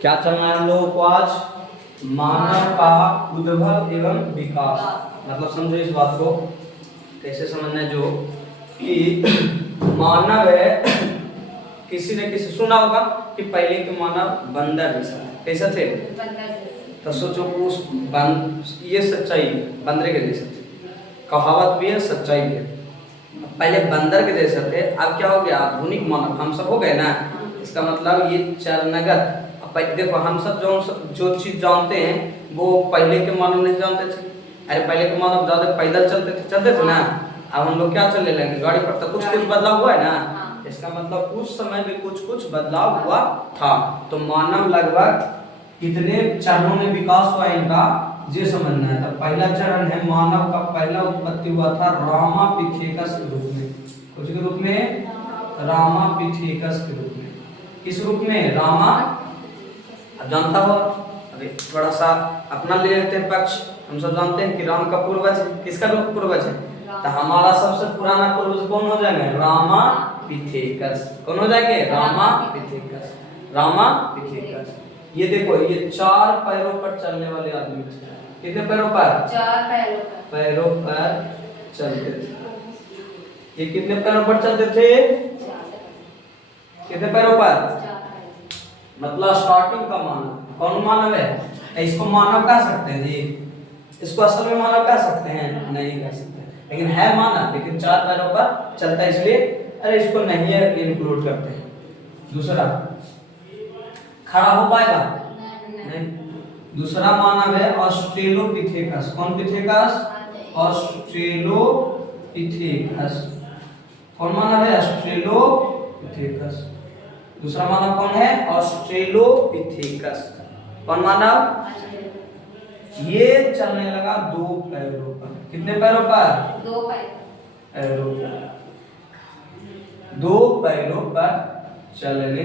क्या चलना है हम लोगों को आज? मानव का उद्भव एवं विकास। मतलब समझो इस बात को, कैसे समझना है जो कि मानव है, किसी ने किसी सुना होगा कि पहले के मानव बंदर जैसा थे। कैसे थे? तो सोचो उस ये सच्चाई है, बंदर के जैसे थे। कहावत भी है, सच्चाई भी है। पहले बंदर के जैसे थे, अब क्या हो गया? आधुनिक मानव हम सब हो गए ना। इसका मतलब ये चरणगत। अब देखो हम सब जो चीज जानते हैं वो पहले के मानव नहीं जानते थे। अरे पहले के मानव ज्यादा पैदल चलते थे ना। अब हम लोग क्या चलने लगे? गाड़ी पर। तो कुछ बदलाव हुआ है ना। इसका मतलब उस समय भी कुछ बदलाव हुआ था। तो मानव लगभग कितने चरणों में विकास हुआ इनका ये समझना है। तो पहला चरण है मानव का पहला उत्पत्ति हुआ था रामापिथेकस के रूप में। कुछ के रूप में? रामापिथेकस के रूप में। किस रूप में? रामा। अब जानता हो, अभी थोड़ा सा अपना ले लेते हैं पक्ष। हम सब जानते हैं कि राम का पूर्वज किसका रूप पूर्वज है? तो हमारा सबसे पुराना पूर्वज कौन हो जाएंगे? रामापिथेकस। कौन हो जाएंगे? रामापिथेकस। रामापिथेकस। ये देखो, ये 4 पैरों पर चलने वाले आदमी थे। कितने पैरों पर? 4 पैरों पर चलते थे। ये कितने पैरों पर चलते थे? कितने पैरों पर? मतलब स्टार्टिंग का मानव। कौन मानव है? इसको मानव कह सकते हैं जी? इसको असल में मानव कह सकते हैं? नहीं कह सकते, लेकिन है मानव। लेकिन 4 पैरों पर चलता है इसलिए अरे इसको नहीं इंक्लूड करते हैं। दूसरा, खड़ा हो पाएगा? नहीं। दूसरा मानव है ऑस्ट्रेलोपिथेकस। कौन पिथेकस? ऑस्ट्रेलोपिथेकस। कौन मानव है? ऑस्ट्रेलोपिथेकस। दूसरा मानव कौन है? ऑस्ट्रेलोपिथेकस। कौन मानव? ये चलने लगा 2 पैरों पर। कितने पैरों पर? 2 पैरों पर। 2 पैरों पर चलने।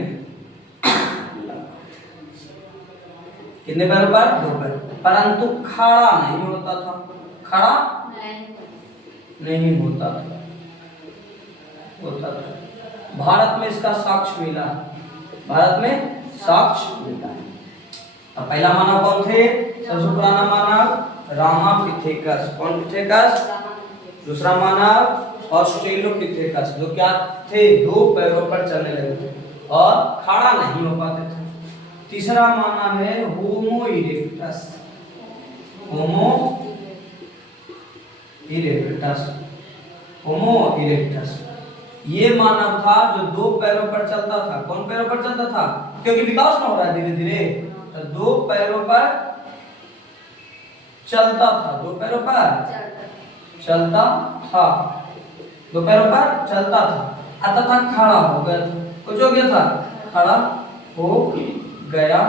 कितने पैरों पर? 2 पैर। परंतु खड़ा नहीं होता था। खड़ा नहीं होता था। भारत में इसका साक्ष्य मिला। भारत में साक्ष्य मिला। अब पहला मानव कौन थे? सबसे पुराना मानव रामापिथेकस। कौन पिथेकस? दूसरा मानव ऑस्ट्रेलोपिथेकस, जो क्या थे? 2 पैरों पर चलने लगे थे और खड़ा नहीं हो पाते थे। तीसरा मानव है होमो इरेक्टस। होमो इरेक्टस। होमो इरेक्टस ये मानव था जो 2 पैरों पर चलता था। कौन पैरों पर चलता था? क्योंकि विकास ना हो रहा है धीरे धीरे, तो 2 पैरों पर चलता था। 2 पैरों पर चलता था। 2 पैरों पर चलता था। आता था खड़ा हो गया था। कुछ हो गया था? खड़ा हो गया।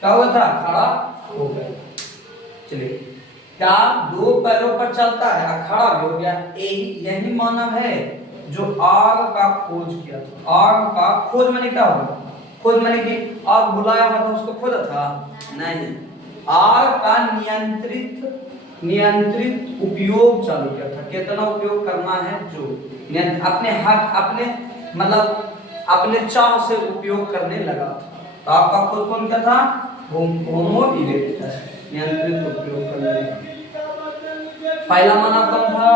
क्या हुआ था? खड़ा हो गया। चलिए, क्या 2 पैरों पर चलता है, खड़ा भी हो गया? यही मानव है जो आग का खोज किया था। आग का खोज माने क्या होगा? खोज माने कि आग बुलाया हुआ था, उसको खोजा था? नहीं। आग का नियंत्रित उपयोग चालू किया था। कितना उपयोग करना है? जो अपने हक, अपने मतलब अपने चाह से उपयोग करने लगा था। तो आग का खोज कौन किया था? होमो इरेक्टस। नियंत्रित उपयोग करने लगा। पहला मानव कौन था?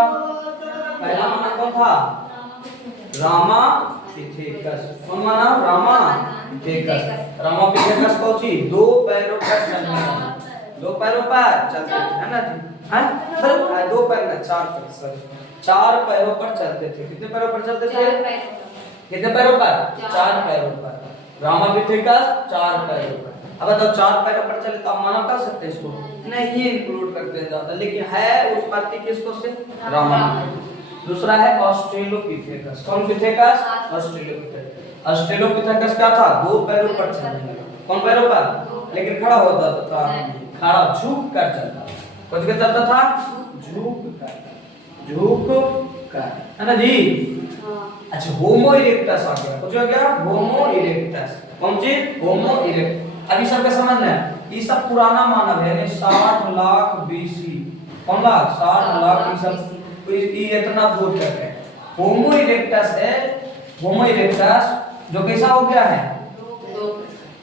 पहला मानव कौन था? रामापिथेकस। कौन मानव? रामापिथेकस। रामापिथेकस कौन सी? 2 पैरों पर चलने वाला। 2 पैरों पर चलते थे, है ना जी? हैं? 2 पैर ना, 4 पैर। सॉरी, 4 पैरों पर चलते थे। कितने पैरों पर चलते थे? कितने पैरों पर? 4 पैरों पर। रामापिथेकस 4 पैरों पर। अब बताओ, 4 पैरों पर चले तो मानव कह सकते हैं इसको? नहीं इंक्लूड करते हैं ज्यादा, लेकिन है उत्पत्ति किसको से? रामापिथेकस। दूसरा है ऑस्ट्रेलोपिथेकस। कौन पिथेकस? ऑस्ट्रेलोपिथेकस। ऑस्ट्रेलोपिथेकस क्या था? 2 पैरों पर चलने लगा। कौन पैरों पर? लेकिन खड़ा होता था? खड़ा, झुक कर चलता था। कुछ के चलता था? झुक कर, है ना जी? अच्छा, होमो इरेक्टस आ गया। कुछ हो गया? होमो इरेक्टस। कौन चीज? होमो इरेक्टस। अभी सबके समझना है, ये सब पुराना मानव है। 60 लाख बीसी। कौन लाख? 60 लाख। ये सब ये इतना दूर तक है। होमो इरेक्टस है। होमो इरेक्टस जो कैसा हो गया है? 2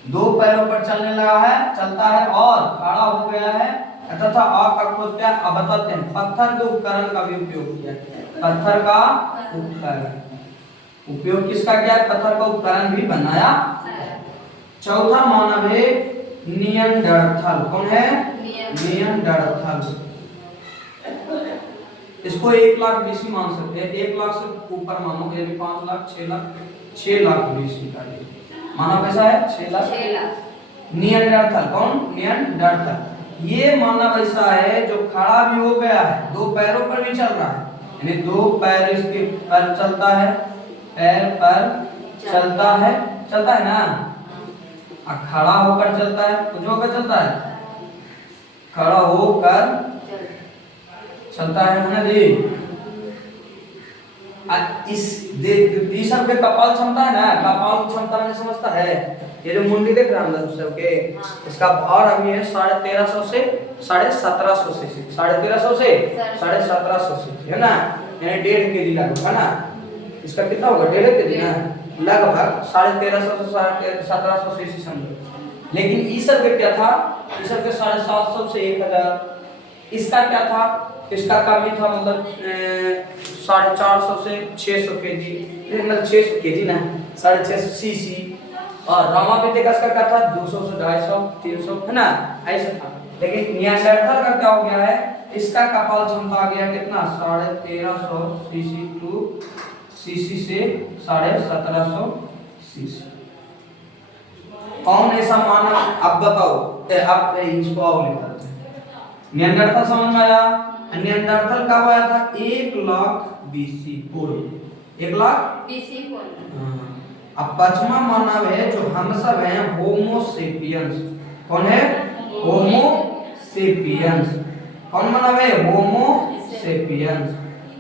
दो पैरों पर चलने लगा है, चलता है और खड़ा हो गया है तथा आ का खोज क्या अब बताते हैं। पत्थर के उपकरण का भी उपयोग किया। पत्थर का उपकरण उपयोग किसका किया है? पत्थर का उपकरण भी बनाया। चौथा मानव है नियंडरथल। कौन है? नियंडरथल। इसको 1 लाख बीसी मान सकते हैं। 1 लाख से ऊपर मानो, यानी 5 लाख 6 लाख बीसी का मानव कैसा है? 6 लाख। नियंडरथल। कौन? नियंडरथल। ये मानव ऐसा है जो खड़ा भी हो गया है, दो पैरों पर भी चल रहा है, यानी दो पैर इसके पर चलता है, पैर पर चलता है ना, खड़ा होकर चलता है, कुछ होकर चलता है, खड़ा होकर चलता है ना जी। इस सब के कपाल क्षमता है ना, कपाल क्षमता में समझता है। ये जो मुंडी देख रहा है सबके, इसका भार अभी है 1350 से 1750 सीसी, 1350 से 1750 सीसी है ना, यानी 1.5 केजी लगभग है ना। इसका कितना होगा? 1.5 केजी ना, लगभग 1350 से 1750 सीसी समझो। लेकिन ईसर के क्या था? ईसर के 750 से 1000। इसका क्या था? इसका कम ही था, मतलब 450 से 600 केजी, मतलब 600 केजी ना, 650 सीसी। और रामापिथेकस का क्या था? 200 से 250 300 है ना, ऐसा था। लेकिन नियंडरथल का क्या हो गया है? इसका कपाल क्षमता आ गया कितना? 1350 सीसी टू सीसी से 1750 सीसी। कौन ऐसा मानव? अब बताओ, आप इसको आओ निकालते हैं। नियंडरथल समझ में आया? नियंडरथल कब आया था? 1 लाख बीसी पूर्व, 1 लाख बीसी पूर्व। अब पांचवा मानव है जो हम सब हैं, होमो सेपियंस। कौन है? होमो सेपियंस। कौन मानव है? होमो सेपियंस।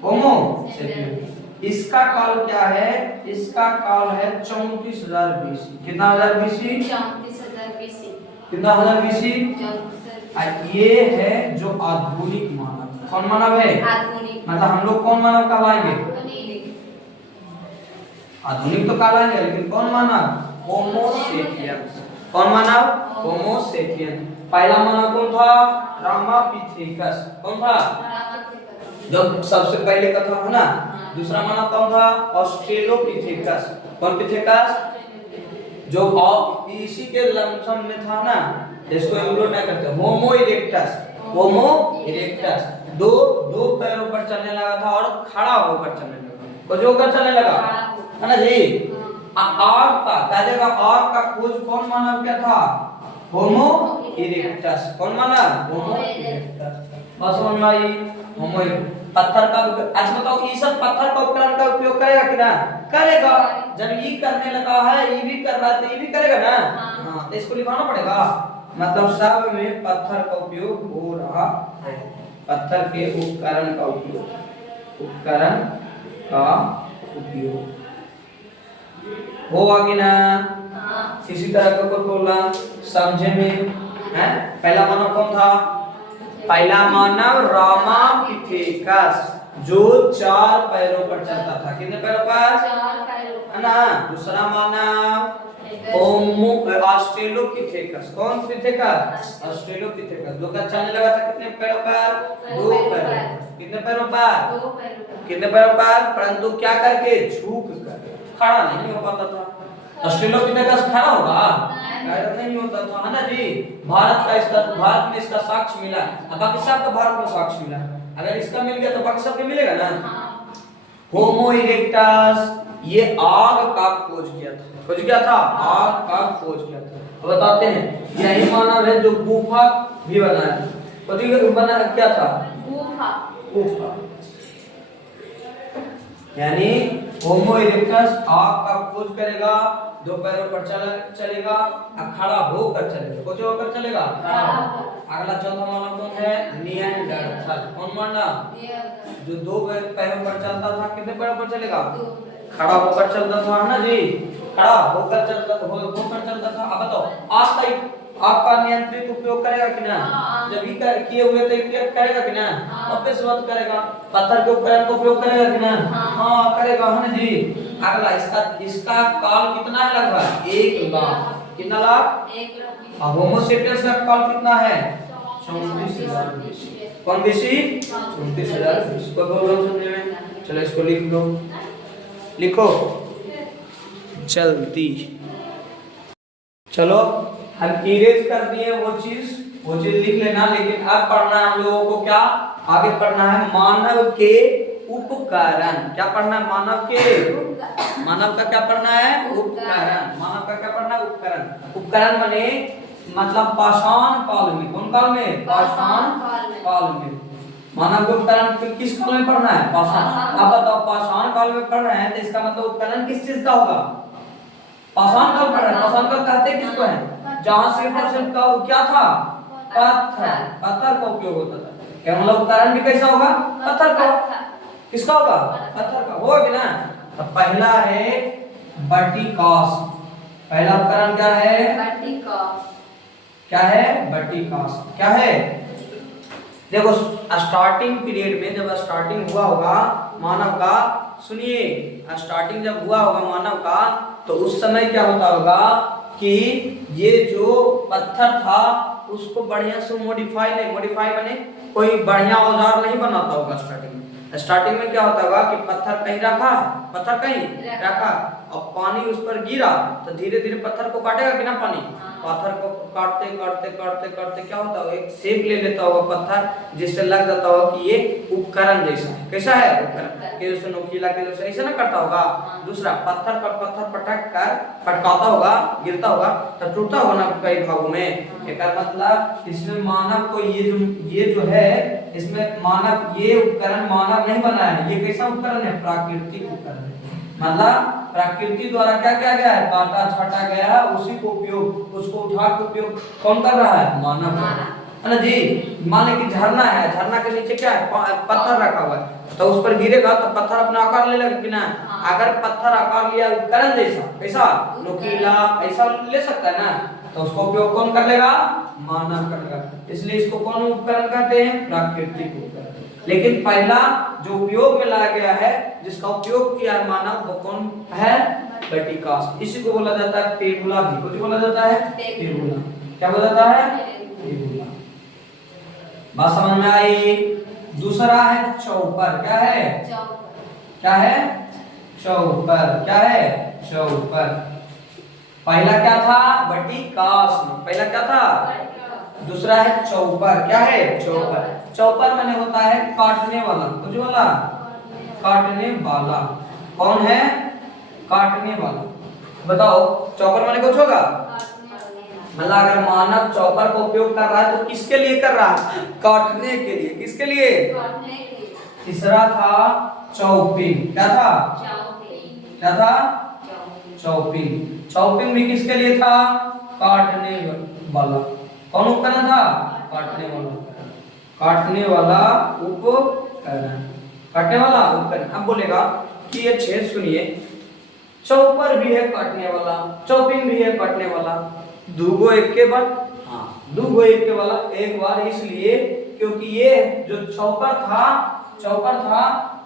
होमो सेपियंस। इसका काल क्या है? इसका काल है 34,000 बीसी। कितना हजार बीसी? 34,000 बीसी। कितना हजार बीसी? 34,000। ये है जो आधुनिक मानव। कौन मानव है? आधुनिक। मतलब हम लोग कौन मानव कहलाएंगे? आधुनिक तो कहलाएंगे, लेकिन कौन मानव? होमो सेपियंस। कौन मानव? होमो सेपियंस। पहला मानव कौन था? रामापिथेकस। कौन था? जो सबसे पहले का था, है ना। दूसरा मानव कौन था? ऑस्ट्रेलोपिथेकस। कौन पिथेकस? जो इसी के लमसम में था ना, इसको इंक्लूड नहीं करते। होमो इरेक्टस। होमो इरेक्टस दो पैरों पर चलने लगा था और खड़ा होकर चलने लगा। कुछ होकर चलने लगा, है ना जी। आग का खोज कौन मानव क्या था? होमो इरेक्टस। कौन मानव? होमो इरेक्टस। बस समझ में आई? होमो पत्थर का। अच्छा बताओ, ये सब पत्थर का उपकरण का उपयोग करेगा कि ना? करेगा। जब ये करने लगा है, ये भी कर रहा है, तो ये भी करेगा ना। हाँ, तो इसको लिखाना पड़ेगा। मतलब सब में पत्थर का उपयोग हो रहा है। पत्थर के उपकरण का उपयोग, उपकरण का उपयोग होगा कि ना? इसी तरह का कोई प्रॉब्लम समझे में है? पहला मानव कौन था? पहला मानव रामापिथेकस, जो 4 पैरों पर चलता था। कितने पैरों पर? 4 पैरों पर, है ना। दूसरा मानव होमो ऑस्ट्रेलोपिथेकस। कौन पिथेकस? ऑस्ट्रेलोपिथेकस, जो का चलने लगा था कितने पैरों पर? 2 पैरों पर। कितने पैरों पर? 2 पैरों पर। कितने पैरों पर? परंतु क्या करके? झुक कर, खड़ा नहीं हो पाता था। ऑस्ट्रेलोपिथेकस खड़ा होगा? नहीं होता था, है ना जी। भारत में इसका साक्ष्य मिला, अब बाकी सबका भारत में साक्ष्य मिला। अगर इसका मिल गया तो बाकी सबके मिलेगा ना। होमो इरेक्टस ये आग का खोज किया था। खोज किया था? आग का खोज किया था। तो बताते हैं, यही मानव है जो गुफा भी बनाया। तो बना क्या था? गुफा। यानी होमो इरेक्टस आग का खोज करेगा, 2 पैरों पर चलेगा, खड़ा होकर चलेगा। कुछ होकर चलेगा, अगला चौथा मानव कौन है? नियंडरथल। कौन मानव? जो 2 पैरों पर चलता था। कितने पैरों पर चलेगा? खड़ा होकर चलता था, है ना जी। खड़ा होकर चलता था। अब बताओ, आपका नियंत्रित उपयोग करेगा कि ना? जब ही किए हुए तो करेगा कि ना? ऑब्वियस बात करेगा। पत्थर के उपकरण का उपयोग करेगा कि ना? हाँ करेगा, है ना जी। अगला इसका काल कितना है? लगभग 1 लाख। कितना लाख? 1 लाख। अब होमो सेपियंस का काल कितना है? 34,000 BC। कौन BC? 34,000 BC। कोई प्रॉब्लम समझने में? चलो इसको लिख लो, लिखो जल्दी। चलो हम इरेज कर दिए वो चीज लिख लेना, लेकिन अब पढ़ना है हम लोगों को क्या? आगे पढ़ना है मानव के उपकरण। क्या पढ़ना है? मानव का क्या पढ़ना है? उपकरण। मानव का क्या पढ़ना है? उपकरण। उपकरण माने मतलब पाषाण काल में। कौन काल में? पाषाण काल में। मानव के उपकरण किस काल में पढ़ना है? पाषाण। अब बताओ पाषाण काल में पढ़ रहे हैं तो इसका मतलब उपकरण किस चीज का होगा? पाषाण काल पढ़ रहे हैं। पाषाण काल कहते किसको है? जहां से परसेंट का क्या था? पत्थर का उपयोग होता था। क्या मतलब उपकरण भी कैसा होगा? पत्थर का। किसका होगा? पत्थर का होगा कि ना? तो पहला है बर्टिकास। पहला उपकरण क्या है? बर्टिकास। क्या है? बर्टिकास। क्या है? देखो स्टार्टिंग पीरियड में जब स्टार्टिंग हुआ होगा मानव का, सुनिए स्टार्टिंग जब हुआ होगा मानव का, तो उस समय क्या होता होगा कि ये जो पत्थर था उसको बढ़िया से मॉडिफाई माने कोई बढ़िया औजार नहीं बनाता होगा। स्टार्टिंग में क्या होता होगा कि पत्थर कहीं रखा और पानी उस पर गिरा तो धीरे धीरे पत्थर को काटेगा कि ना पानी। पत्थर को काटते काटते काटते काटते क्या होता होगा? एक शेप ले लेता होगा पत्थर, जिससे लग जाता होगा कि ये उपकरण जैसा है। कैसा है? उपकरण के जैसे नोकीला के जैसे ऐसा ना करता होगा। दूसरा पत्थर पर पत्थर पटकाता होगा, गिरता होगा तो टूटता होगा ना कई भागों में। एक मतलब इसमें मानव को ये जो है इसमें मानव ये उपकरण मानव नहीं बनाया है। ये कैसा उपकरण है? प्राकृतिक उपकरण है। मतलब प्रकृति द्वारा क्या किया गया है? काटा छाटा गया है, उसी को उपयोग उसको उठा के उपयोग कौन कर रहा है? मानव है ना जी। मान लीजिए कि झरना है, झरना के नीचे क्या है? पत्थर रखा हुआ है, तो उस पर गिरेगा तो पत्थर अपना आकार ले लेगा कि ना? अगर पत्थर आकार लिया उपकरण जैसा, कैसा? नुकीला ऐसा ले सकता है ना, तो उसका उपयोग कौन कर लेगा? मानव कर लेगा। इसलिए इसको कौन उपकरण कहते हैं? प्राकृतिक उपकरण। लेकिन पहला जो उपयोग में लाया गया है, जिसका उपयोग किया मानव, वो कौन है? बर्टिकास। इसी को बोला जाता है पेगुला भी। कुछ बोला जाता है? पेगुला। क्या बोला जाता है? पेगुला। बात समझ में आई? दूसरा है चौपर। क्या है? क्या है? चौपर। क्या है? चौपर। पहला क्या था? बर्टिकास। पहला क्या था? दूसरा है चौपर। क्या है? चौपर। चौपर माने होता है काटने वाला। कुछ वाला? काटने वाला। कौन है? काटने वाला। बताओ चौपर माने कुछ होगा? मतलब अगर मानव चौपर का उपयोग कर रहा है तो किसके लिए कर रहा है? काटने के लिए। किसके लिए? तीसरा था चॉपिंग। क्या था? क्या था? चॉपिंग। चॉपिंग भी किसके लिए था? काटने वाला। कौन उपकरण था? काटने वाला। काटने वाला उपकरण। काटने वाला उपकरण। अब बोलेगा कि ये छेद सुनिए, चौपर भी है काटने वाला, चॉपिंग भी है काटने वाला, दूगो एक के बाद। हाँ, दूगो एक के वाला एक बार इसलिए क्योंकि ये जो चौपर था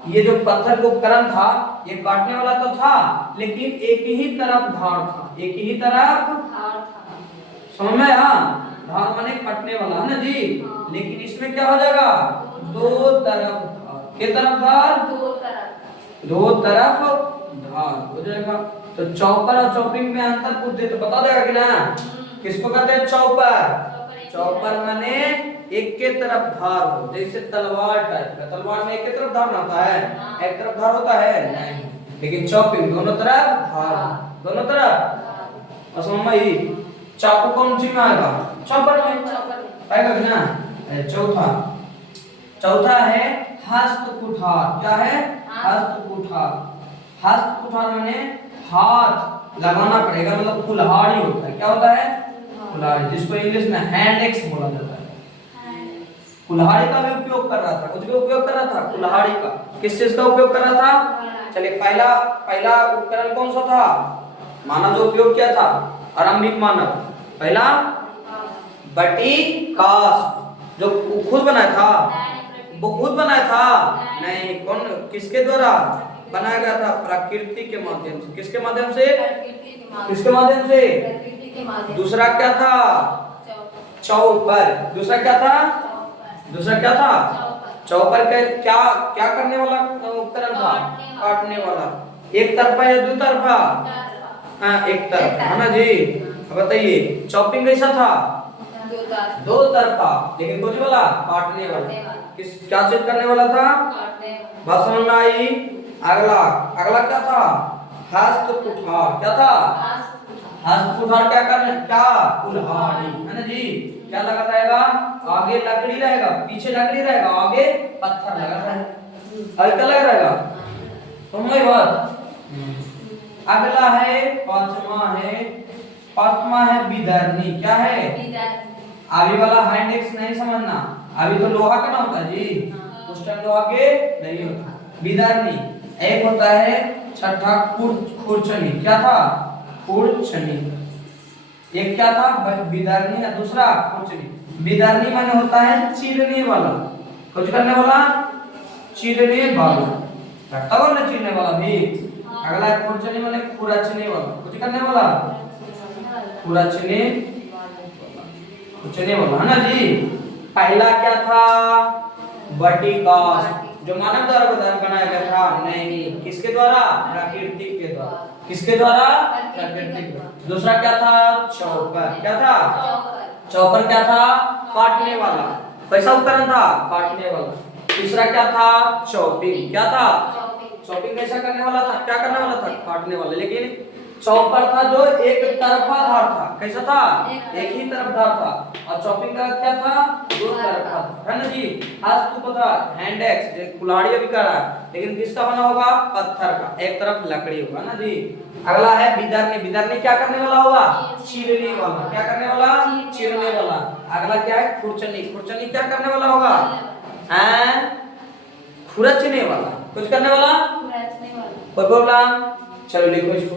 ये जो पत्थर का उपकरण था ये काटने वाला तो था, लेकिन एक ही तरफ धार था। एक ही तरफ धार था। समझ में आया? धार माने काटने वाला है ना जी। लेकिन इसमें क्या हो जाएगा? दो तरफ धार। के तरफ धार? दो तरफ धार हो जाएगा। तो चौपर और चॉपिंग में अंतर पूछ दे तो बता देगा कि ना? किसको कहते हैं? चौपर। चौपर माने एक के तरफ धार हो, जैसे तलवार टाइप का। तलवार में एक के तरफ धार होता है? एक तरफ धार होता है? नहीं। लेकिन चॉपिंग दोनों तरफ धार। दोनों तरफ। असमई चाकू कौन सी में आएगा? चौपर में आएगा कि ना? चौथा है हस्त कुठार। क्या है? हस्त कुठार। हस्त कुठार माने हाथ लगाना पड़ेगा, मतलब कुल्हाड़ी होता है। क्या होता है? कुल्हाड़ी, जिसको इंग्लिश में हैंड एक्स बोला जाता है। कुल्हाड़ी का भी उपयोग कर रहा था। कुछ भी उपयोग कर रहा था? कुल्हाड़ी का। किस चीज का उपयोग कर रहा था? चलिए पहला उपकरण कौन सा था? मानव जो उपयोग किया था आरंभिक मानव, पहला बर्टिकास। जो खुद बनाया था? वो खुद बनाया था? नहीं। कौन किसके द्वारा बनाया गया था? प्रकृति के माध्यम से। किसके माध्यम से? किसके माध्यम से? दूसरा क्या था? चौपर। दूसरा क्या था? दूसरा क्या था? चौपर का क्या क्या करने वाला उपकरण था? काटने वाला। एक तरफा या दो तरफा? हाँ, एक तरफा है ना जी। अब बताइए चॉपिंग कैसा था? दो तरफा, लेकिन कुछ वाला काटने वाला। किस क्या चीज करने वाला था? बात समझ में आई? अगला अगला क्या था? हस्त कुठार। क्या था? हस्त कुठार क्या करने क्या? कुल्हाड़ी है ना जी। क्या लगा रहेगा? आगे लकड़ी रहेगा, पीछे लकड़ी रहेगा, आगे पत्थर लगा रहेगा। और क्या लगा रहेगा? समझ गए बात? अगला है पांचवा है विदर्णी। क्या है? अभी वाला हाइंडेक्स नहीं समझना, अभी तो लोहा का ना होता जी, उस टाइम लोहा के नहीं होता। विदर्णी। एक होता है छठा खुरचनी। क्या था? खुरचनी। एक क्या था? विदर्णी। दूसरा खुरचनी। विदर्णी माने होता है चीरने वाला। कुछ करने वाला? चीरने वाला। रट्टा वाला चीरने वाला भी। अगला खुरचनी माने खुरचने वाला। कुछ करने वाला? खुरचने वाला है ना जी। पहला क्या था? बटिकास, जो मानव द्वारा बनाया गया था। नहीं, किसके द्वारा? प्रकृति के द्वारा। किसके द्वारा? प्रकृति के द्वारा। दूसरा क्या था? चौपर। क्या था? चौपर क्या था? काटने वाला। कैसा उपकरण था? काटने वाला। तीसरा क्या था? चॉपिंग। क्या था? चॉपिंग कैसा करने वाला था? क्या करने वाला था? काटने वाला। लेकिन चॉपर था जो एक तरफा धार था। कैसा था? एक ही तरफ धार था। और चॉपिंग का क्या था? दो तरफा था, है ना जी। हस्त कुठार, हैंड एक्स, जो कुल्हाड़ी अभी कर रहा है, लेकिन किसका बना होगा? पत्थर का, एक तरफ लकड़ी होगा ना जी। अगला है विदर्णी। विदर्णी क्या करने वाला होगा? चीरने वाला। क्या करने वाला? चीरने वाला। अगला क्या है? खुरचनी। खुरचनी क्या करने वाला होगा? हैं? खुरचने वाला। कुछ करने वाला? कोई प्रॉब्लम? चलो लिखो इसको।